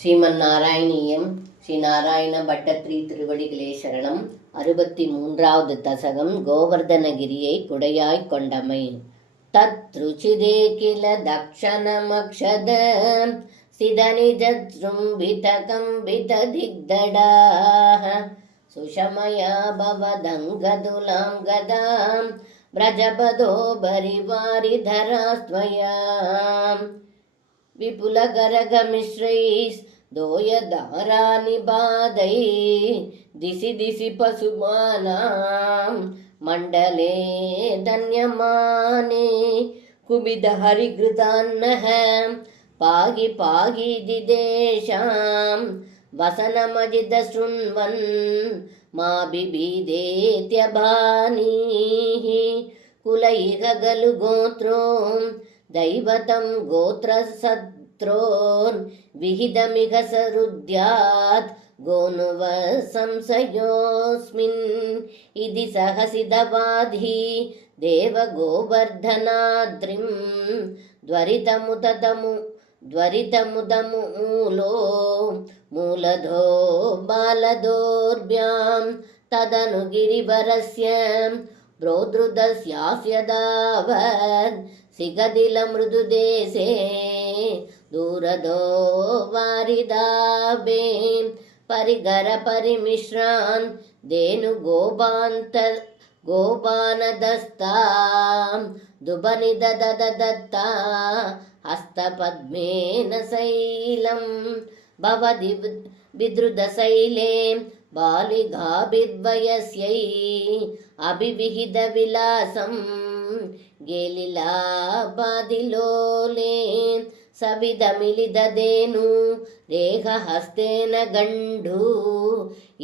ஸ்ரீமன்னாராயணீயம் ஸ்ரீ நாராயண பட்டத்ரி திருவடிகளே சரணம். 63வது தசகம். கோவர்தனகிரியை குடையாய்க் கொண்டமை. தத்ருச்சிதே கில தக்ஷணமக்ஷத சிதநிஜத்ரும்பித கம்பித திக்தடாஹ சுஷமயா பவதங்கதுலாம் கதாம் व्रजपदो बरिवारिधरास्त्वयाम् विपुलगरगमिश्रैस्तोयदारानिबाधै दिशि दिशि पशुमानां मण्डले धन्यमाने कुबिदहरिघृतान्नः पाहि पाहि दिदेशां वसनमजिदशृण्वन् मा बिभीदेत्यभानीः कुलैः गलु गोत्रो दैवतं गोत्रसत्रोन् विहितमिह सरुद्यात् गोनुव संशयोऽस्मिन् इति सहसिदवाधी देवगोवर्धनाद्रिं द्वरितमुदमूलो मूलधो बालदोर्भ्यां तदनु गिरिवरस्य प्रोद्रुतस्यास्यदावत् सिगदिलमृदुदेशे दूरदो वारिदाभे परिगरपरिमिश्रान् गोपानदस्तां दुबनिदददत्ता हस्तपद्मेन शैलं भवति विद्रुतशैले बालिगाभिद्वयस्यै अभिविहितविलासं गेलिलापादिलोले सविदमिलिदधेनु रेखहस्तेन गण्डु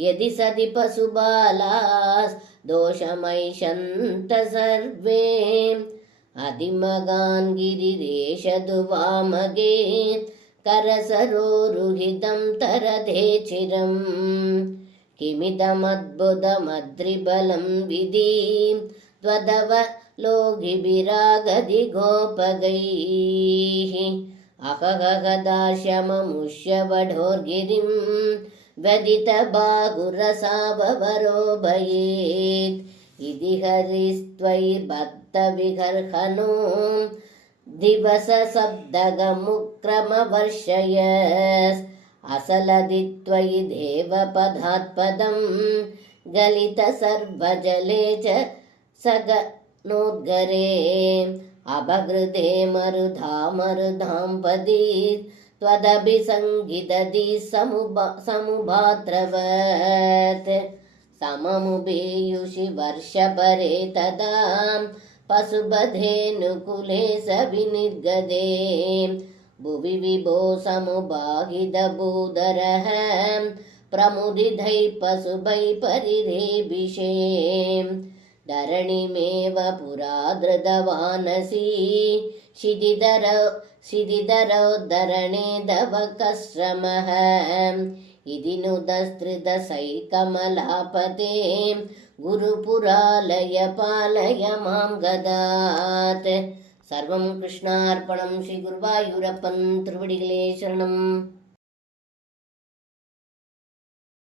यदि सति पशुबालास् दोषमैषन्त सर्वे अधिमगान् गिरिरेषदु वामगे करसरोरुहितं तरते चिरम् किमिदमद्भुतमद्रिबलं विधि त्वदव लोगिभिरागदि गोपगैः अहगदाश्यममुष्य वढोर्गिरिं व्यदितबाहुरसावरो भयेत् इति हरिस्त्वयिर्बद्धविगर्हणो दिवससप्तगमुक्रमवर्षयस् असलदित्वयि देवपदात्पदं गलितसर्वजले च सगनोद्गरे अभगृते मरुधां पदी त्वदभिसङ्गिदधि समुभात्रवत् सममुपेयुषि वर्षपरे तदा पशुबधेनुकुले सविनिर्गदे भुवि विभो समुबाहिदभूधरः प्रमुदितैः पशुभैः परिरेभिषे धरणिमेव पुरा धृतवानसि शिदिधरोद्धरणे दवकश्रमः इति नुदस्त्रिदशैकमलापते गुरुपुरालय पालय मां गदात्. सर्वं कृष्णार्पणं. श्री गुरुवायूरप्पन् तिरुवडिगळे शरणम्.